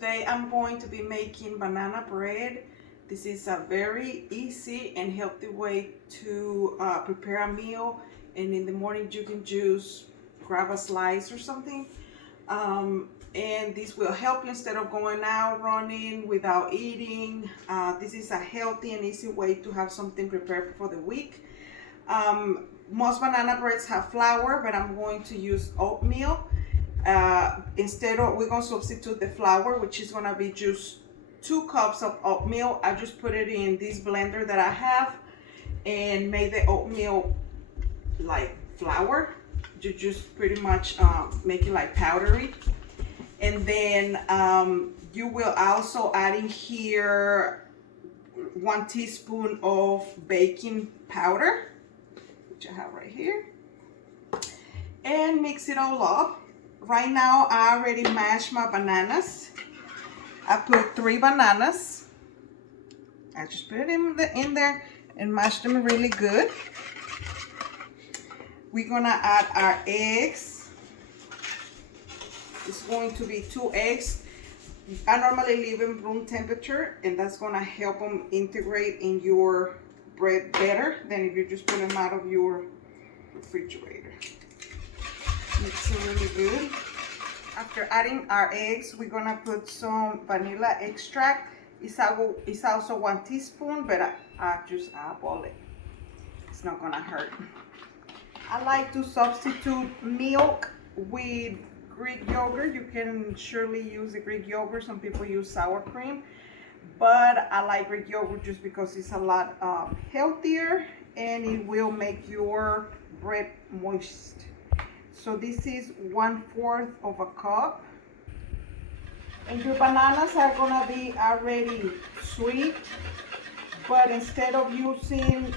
Today I'm going to be making banana bread. This is a very easy and healthy way to prepare a meal, and in the morning you can just grab a slice or something, and this will help you instead of going out running without eating. This is a healthy and easy way to have something prepared for the week. Most banana breads have flour, but I'm going to use oatmeal. We're going to substitute the flour, which is going to be just 2 cups of oatmeal. I just put it in this blender that I have and made the oatmeal like flour. You just pretty much make it like powdery. And then you will also add in here 1 teaspoon of baking powder, which I have right here, and mix it all up. Right now I already mashed my bananas. I put 3 bananas. I just put it in there and mashed them really good. We're gonna add our eggs. It's going to be 2 eggs. I normally leave them room temperature, and that's gonna help them integrate in your bread better than if you just put them out of your refrigerator. Mix it really good. After adding our eggs, we're gonna put some vanilla extract. It's also 1 teaspoon, but I just eyeball it. It's not gonna hurt. I like to substitute milk with Greek yogurt. You can surely use the Greek yogurt. Some people use sour cream, but I like Greek yogurt just because it's a lot healthier and it will make your bread moist. So this is 1/4 of a cup. And your bananas are gonna be already sweet, but instead of using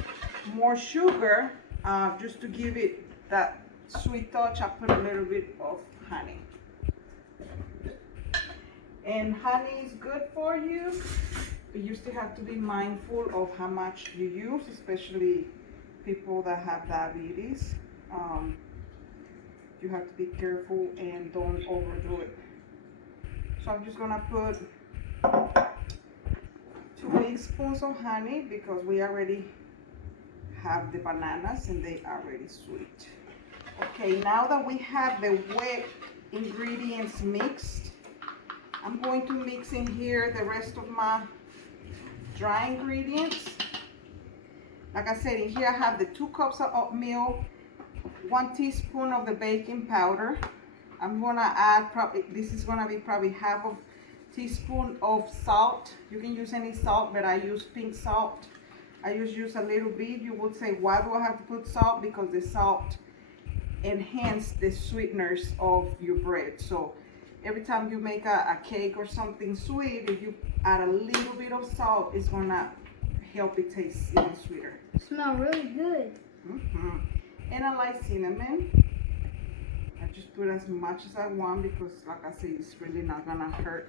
more sugar, just to give it that sweet touch, I put a little bit of honey. And honey is good for you, but you still have to be mindful of how much you use, especially people that have diabetes. You have to be careful and don't overdo it. So I'm just gonna put 2 big spoons of honey because we already have the bananas and they are already sweet. Okay, now that we have the wet ingredients mixed, I'm going to mix in here the rest of my dry ingredients. Like I said, in here I have the 2 cups of oatmeal, 1 teaspoon of the baking powder. I'm gonna add this is gonna be probably 1/2 teaspoon of salt. You can use any salt, but I use pink salt. I just use a little bit. You would say, why do I have to put salt? Because the salt enhances the sweeteners of your bread. So every time you make a cake or something sweet, if you add a little bit of salt, it's gonna help it taste even sweeter. It smells really good. And I like cinnamon. I just put as much as I want because, like I said, it's really not gonna hurt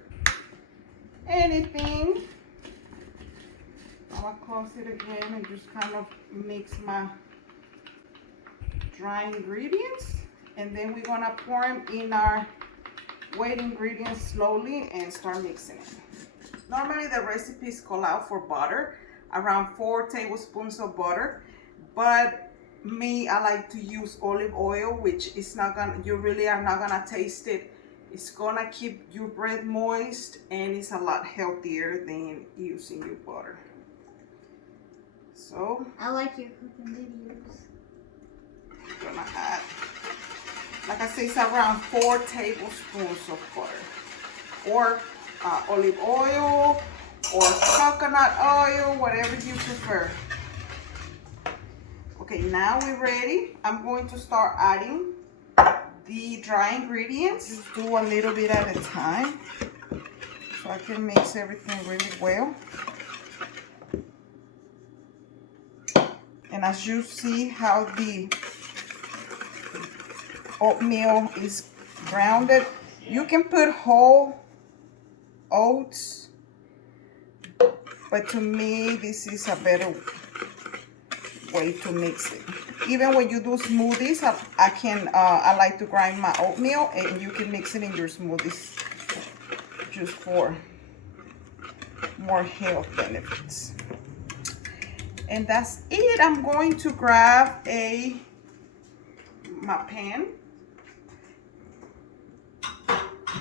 anything. I'm gonna close it again and just kind of mix my dry ingredients, and then we're gonna pour them in our wet ingredients slowly and start mixing it. Normally the recipes call out for butter, around 4 tablespoons of butter, but me, I like to use olive oil, which is not gonna, you really are not gonna taste it. It's gonna keep your bread moist, and it's a lot healthier than using your butter. So I like your cooking videos. I'm gonna add, like I say, it's around 4 tablespoons of butter, or olive oil, or coconut oil, whatever you prefer. Okay, now we're ready. I'm going to start adding the dry ingredients. Just do a little bit at a time so I can mix everything really well. And as you see how the oatmeal is grounded, you can put whole oats, but to me this is a better way to mix it. Even when you do smoothies, I like to grind my oatmeal, and you can mix it in your smoothies just for more health benefits. And that's it. I'm going to grab my pan.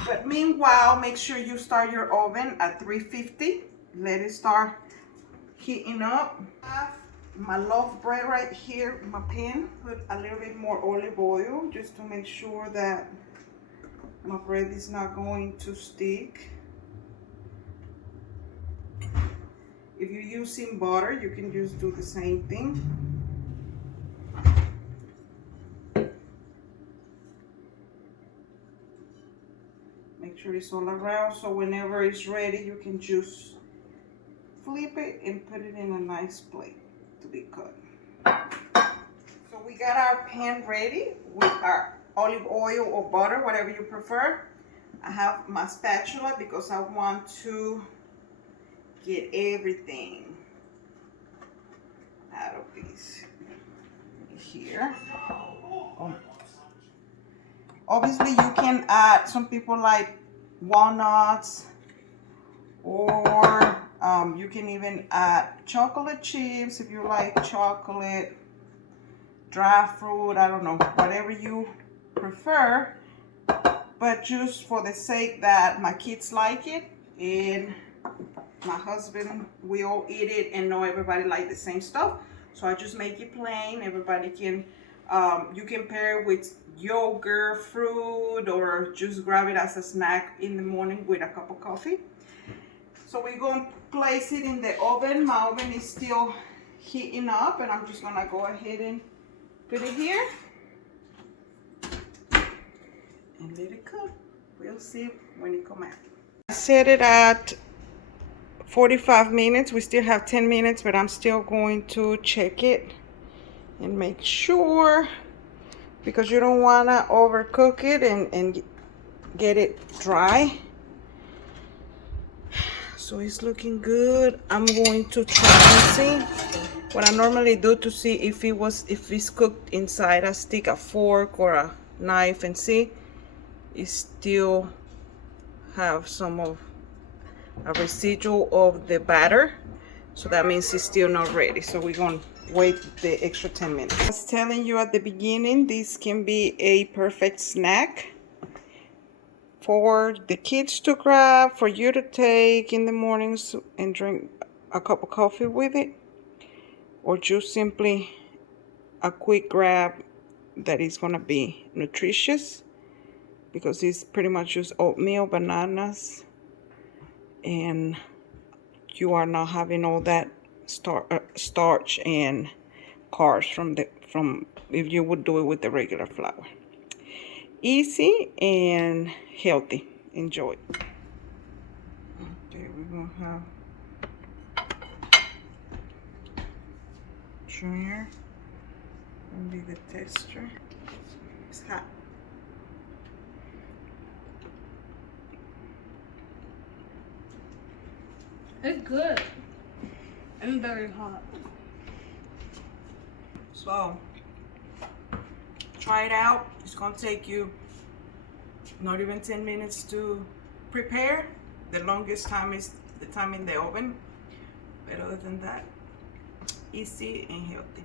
But meanwhile, make sure you start your oven at 350. Let it start heating up. I have my loaf bread right here, my pan. Put a little bit more olive oil just to make sure that my bread is not going to stick. If you're using butter, you can just do the same thing. Make sure it's all around, so whenever it's ready, you can just flip it and put it in a nice plate to be cut. So we got our pan ready with our olive oil or butter, whatever you prefer. I have my spatula because I want to get everything out of this here. Obviously you can add, some people like walnuts, or you can even add chocolate chips if you like chocolate, dry fruit, I don't know, whatever you prefer. But just for the sake that my kids like it and my husband, we all eat it and know everybody like the same stuff, so I just make it plain. Everybody can, you can pair it with yogurt, fruit, or just grab it as a snack in the morning with a cup of coffee. So we're going to place it in the oven. My oven is still heating up, and I'm just going to go ahead and put it here and let it cook. We'll see when it comes out. I set it at 45 minutes. We still have 10 minutes, but I'm still going to check it and make sure, because you don't want to overcook it and get it dry. So it's looking good. I'm going to try and see what I normally do to see if it's cooked inside. I stick a fork or a knife and see it still have some of a residual of the batter, so that means it's still not ready. So we're going to wait the extra 10 minutes. I was telling you at the beginning, this can be a perfect snack for the kids to grab, for you to take in the mornings and drink a cup of coffee with it, or just simply a quick grab that is going to be nutritious, because it's pretty much just oatmeal, bananas, and you are not having all that starch and carbs from if you would do it with the regular flour. Easy and healthy. Enjoy. Okay, we're gonna have here. Only the texture. It's hot. It's good. And very hot. So try it out. It's gonna take you not even 10 minutes to prepare. The longest time is the time in the oven, but other than that, easy and healthy.